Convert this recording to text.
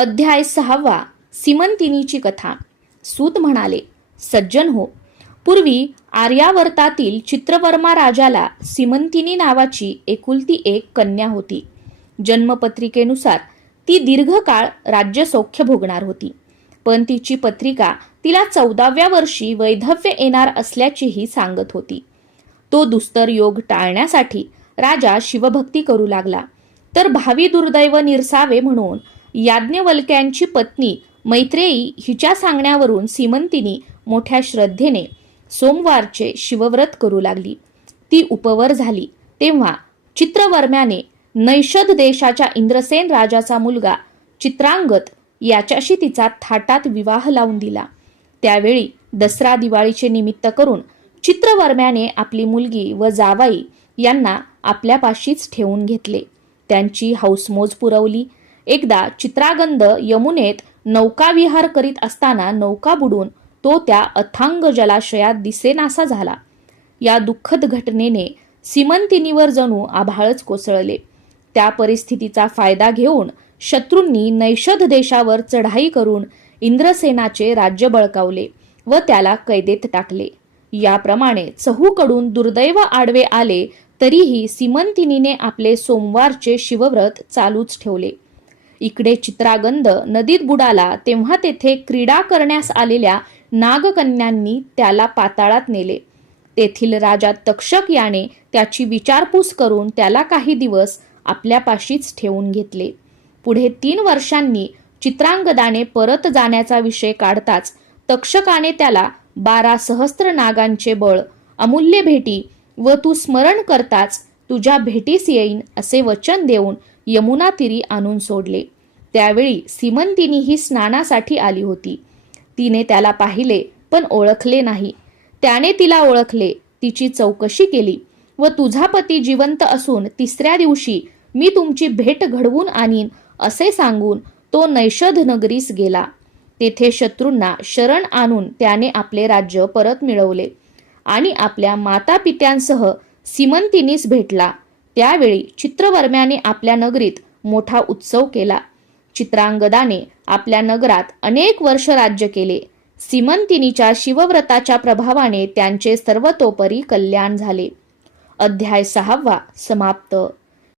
अध्याय 6 सीमंतिनीची कथा। सूत म्हणाले, सज्जन हो, पूर्वी आर्यावर्तातील चित्रवर्मा राजाला सीमंतिनी नावाची एकुलती एक कन्या होती। जन्मपत्रिकेनुसार ती दीर्घकाळ राज्यसौख्य भोगणार होती, पण तिची पत्रिका तिला 14व्या वर्षी वैधव्य येणार असल्याचीही सांगत होती। तो दुस्तर योग टाळण्यासाठी राजा शिवभक्ती करू लागला, तर भावी दुर्दैव निरसावे म्हणून याज्ञवल्क्यांची पत्नी मैत्रेयी हिच्या सांगण्यावरून सीमंतिनी मोठ्या श्रद्धेने सोमवारचे शिवव्रत करू लागली। ती उपवर झाली तेव्हा चित्रवर्म्याने नैषध देशाच्या इंद्रसेन राजाचा मुलगा चित्रांगद याच्याशी तिचा थाटात विवाह लावून दिला। त्यावेळी दसरा दिवाळीचे निमित्त करून चित्रवर्म्याने आपली मुलगी व जावाई यांना आपल्यापाशीच ठेवून घेतले। त्यांची हौसमोज पुरवली। एकदा चित्रागंध यमुनेत नौकाविहार करीत असताना नौका बुडून तो त्या अथांग जलाशयात दिसेनासा झाला। या दुःखद घटनेने सीमंतिनीवर जणू आभाळच कोसळले। त्या परिस्थितीचा फायदा घेऊन शत्रूंनी नैषध देशावर चढाई करून इंद्रसेनाचे राज्य बळकावले व त्याला कैदेत टाकले। याप्रमाणे चहूकडून दुर्दैव आडवे आले, तरीही सीमंतिनीने आपले सोमवारचे शिवव्रत चालूच ठेवले। इकडे चित्रागंध नदीत बुडाला तेव्हा तेथे क्रीडा करण्यास आलेल्या नागकन्यांनी त्याला पाताळात नेले। तेथील राजा तक्षक याने त्याची विचारपूस करून त्याला काही दिवस आपल्यापाशीच ठेवून घेतले। पुढे 3 वर्षांनी चित्रांगदाने परत जाण्याचा विषय काढताच तक्षकाने त्याला 12 सहस्त्र नागांचे बळ, अमूल्य भेटी व तू स्मरण करताच तुझ्या भेटीस येईन असे वचन देऊन यमुना तीरी आणून सोडले। त्यावेळी सीमंतिनी ही स्नानासाठी आली होती। तिने त्याला पाहिले पण ओळखले नाही। त्याने तिला ओळखले, तिची चौकशी केली व तुझा पती जिवंत असून 3ऱ्या दिवशी मी तुमची भेट घडवून आणीन असे सांगून तो नैषध नगरीस गेला। तेथे शत्रूंना शरण आणून त्याने आपले राज्य परत मिळवले आणि आपल्या माता पित्यांसह सीमंतिनीस भेटला। त्यावेळी चित्रवर्म्याने आपल्या नगरीत मोठा उत्सव केला। चित्रांगदाने आपल्या नगरात अनेक वर्ष राज्य केले। सीमंतिनीच्या शिवव्रताच्या प्रभावाने त्यांचे सर्वतोपरी कल्याण झाले। अध्याय 6 समाप्त।